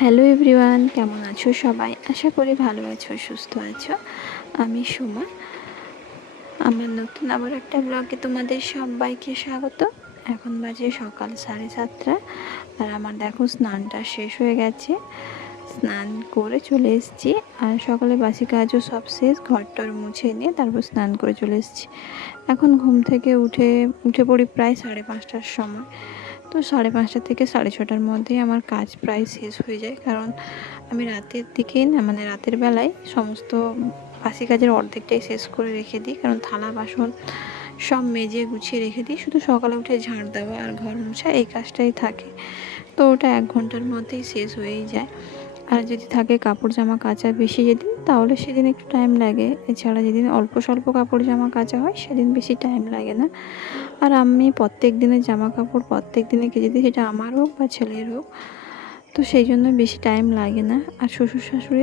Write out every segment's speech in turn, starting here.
Hello everyone, কেমন আছো সবাই? আশা করি ভালো আছো, সুস্থ আছো। আমি সুমা। আমার নতুন আবার একটা ব্লগে তোমাদের সবাইকে স্বাগত। এখন বাজে সকাল 7:30 আর আমার দেখো স্নানটা শেষ হয়ে গেছে। স্নান করে চলে এসেছি আর সকালে বাসি কাজও সব শেষ, ঘরটর মুছে নিয়ে তারপর স্নান করে চলে এসেছি। এখন ঘুম থেকে উঠে পড়ি প্রায় 5:30টার সময়। তো 5:30 থেকে 6:30টার মধ্যেই আমার কাজ প্রায় শেষ হয়ে যায়, কারণ আমি রাতের দিকেই না, মানে রাতের বেলায় সমস্ত বাসি কাজের অর্ধেকটাই শেষ করে রেখে দিই, কারণ থালা বাসন সব মেজে গুছিয়ে রেখে দিই, শুধু সকালে উঠে ঝাড় দেওয়া আর ঘর মোছা এই কাজটাই থাকে। তো ওটা 1 ঘন্টার মধ্যেই শেষ হয়েই যায়। আর যদি থাকে কাপড় জামা কাচা বেশি যেদিন, তাহলে সেদিন একটু টাইম লাগে। এছাড়া যেদিন অল্প স্বল্প কাপড় জামা কাচা হয় সেদিন বেশি টাইম লাগে না। আর আমি প্রত্যেক দিনের জামা কাপড় প্রত্যেক দিনে কেচে দিই, সেটা আমার হোক বা ছেলের হোক। তো সেই জন্য বেশি টাইম লাগে না। আর শ্বশুর শাশুড়ি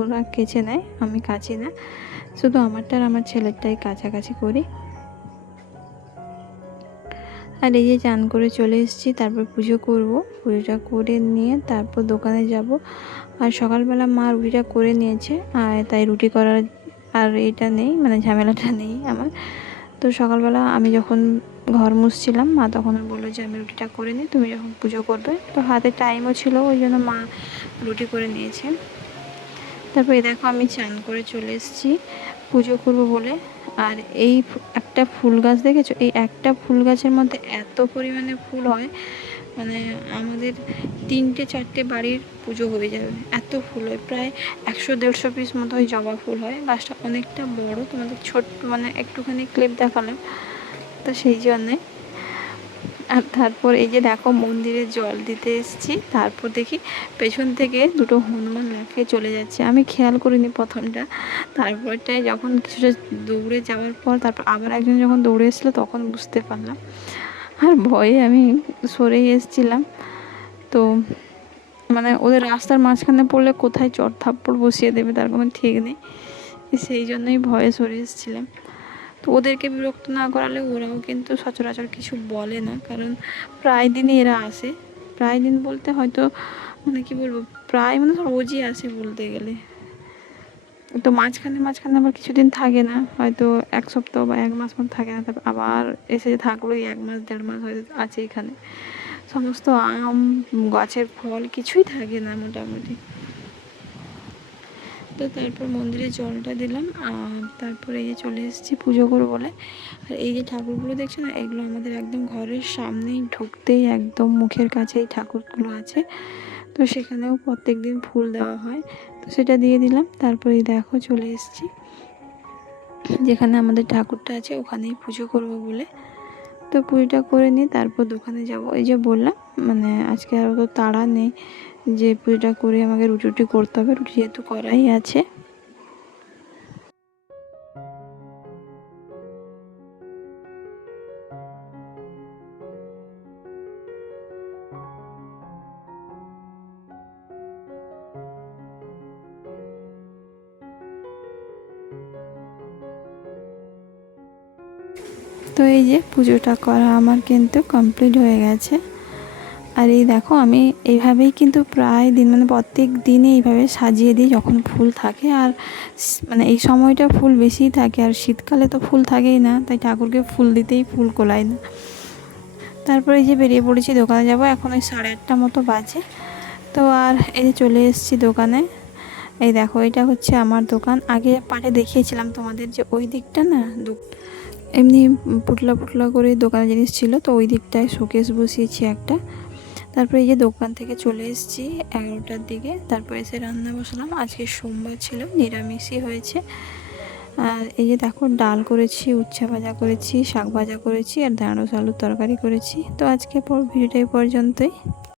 ওরা কেচে নেয়, আমি কাচি না, শুধু আমারটা আর আমার ছেলেরটাই কাছাকাছি করি। আর এই যে চান করে চলে এসেছি, তারপর পুজো করব। পুজোটা করে নিয়ে তারপর দোকানে যাব। আর সকালবেলা মা রুটিটা করে নিয়েছে, আর তাই রুটি করার আর এটা নেই, মানে ঝামেলাটা নেই আমার। তো সকালবেলা আমি যখন ঘর মুছছিলাম, মা তখন বললো যে আমি রুটিটা করে নিই, তুমি যখন পুজো করবে। তো হাতে টাইমও ছিল, ওই জন্য মা রুটি করে নিয়েছে। তারপর এই দেখো আমি চান করে চলে এসেছি পুজো করব বলে। আর এই একটা ফুল গাছ দেখেছো? এই একটা ফুল গাছের মধ্যে এত পরিমাণে ফুল হয়, মানে আমাদের 3-4টে বাড়ির পুজো হয়ে যাবে, এত ফুল হয়। প্রায় 100-150 পিস মতো হয় জবা ফুল হয়। গাছটা অনেকটা বড়, তোমাদের ছোট্ট মানে একটুখানি ক্লিপ দেখালাম, তো সেই জন্যে। আর তারপর এই যে দেখো মন্দিরে জল দিতে এসেছি, তারপর দেখি পেছন থেকে দুটো হনুমান লাফিয়ে চলে যাচ্ছে। আমি খেয়াল করিনি প্রথমটা, তারপরটায় যখন কিছুটা দৌড়ে যাওয়ার পর তারপর আবার একজন যখন দৌড়ে এসেছিলো তখন বুঝতে পারলাম। আর ভয়ে আমি সরেই এসেছিলাম। তো মানে ওদের রাস্তার মাঝখানে পড়লে কোথায় চড় থাপ্পড় বসিয়ে দেবে তার কোনো ঠিক নেই, সেই জন্যই ভয়ে সরে এসেছিলাম। তো ওদেরকে বিরক্ত না করালে ওরাও কিন্তু সচরাচর কিছু বলে না, কারণ প্রায় দিনই এরা আসে। প্রায় দিন বলতে হয়তো মানে কি বলবো, প্রায় মানে রোজই আসে বলতে গেলে। তো মাঝখানে মাঝখানে আবার কিছুদিন থাকে না, হয়তো 1 সপ্তাহ বা 1 মাস মতো থাকে না, তারপর আবার এসে থাকলোই 1 মাস 1.5 মাস হয়তো আছে এখানে। সমস্ত আম গাছের ফল কিছুই থাকে না মোটামুটি। তো তারপর মন্দিরে জলটা দিলাম, আর তারপরে এই যে চলে এসেছি পুজো করবো বলে। আর এই যে ঠাকুরগুলো দেখছো না, এগুলো আমাদের একদম ঘরের সামনেই, ঢুকতেই একদম মুখের কাছেই ঠাকুরগুলো আছে। তো সেখানেও প্রত্যেক দিন ফুল দেওয়া হয়, তো সেটা দিয়ে দিলাম। তারপরে দেখো চলে এসেছি যেখানে আমাদের ঠাকুরটা আছে, ওখানেই পুজো করব বলে। তো পুজোটা করে নিয়ে তারপর দোকানে যাব। এই যে বললাম, মানে আজকে আর তো তাড়া নেই যে পুজোটা করে আমাকে রুটি করতে হবে, রুটি যেহেতু করাই আছে। তো এই যে পুজোটা করা আমার কিন্তু কমপ্লিট হয়ে গেছে। আর এই দেখো আমি এইভাবেই কিন্তু প্রায় দিন, মানে প্রত্যেক দিনই এইভাবে সাজিয়ে দিই যখন ফুল থাকে। আর মানে এই সময়টা ফুল বেশিই থাকে, আর শীতকালে তো ফুল থাকেই না, তাই ঠাকুরকে ফুল দিতেই ফুল কোলাই না। তারপরে এই যে বেরিয়ে পড়েছি দোকানে যাব, এখন ওই 8:30 মতো বাজে। তো আর এই যে চলে এসেছি দোকানে। এই দেখো এটা হচ্ছে আমার দোকান। আগে পাটে দেখিয়েছিলাম তোমাদের যে ওই দিকটা না এমনি পুটলা পুটলা করে দোকানে জিনিস ছিল, তো ওই দিকটায় শোকেস বসিয়েছি একটা। তারপরে এই যে দোকান থেকে চলে এসেছি 11টার দিকে। তারপর এসে রান্না বসালাম, আজকে সোমবার ছিল, নিরামিষই হয়েছে। আর এই যে দেখো ডাল করেছি, উচ্ছে ভাজা করেছি, শাক ভাজা করেছি, আর ঢ্যাঁড়স আলুর তরকারি করেছি। তো আজকে ভিডিওটা এই পর্যন্তই।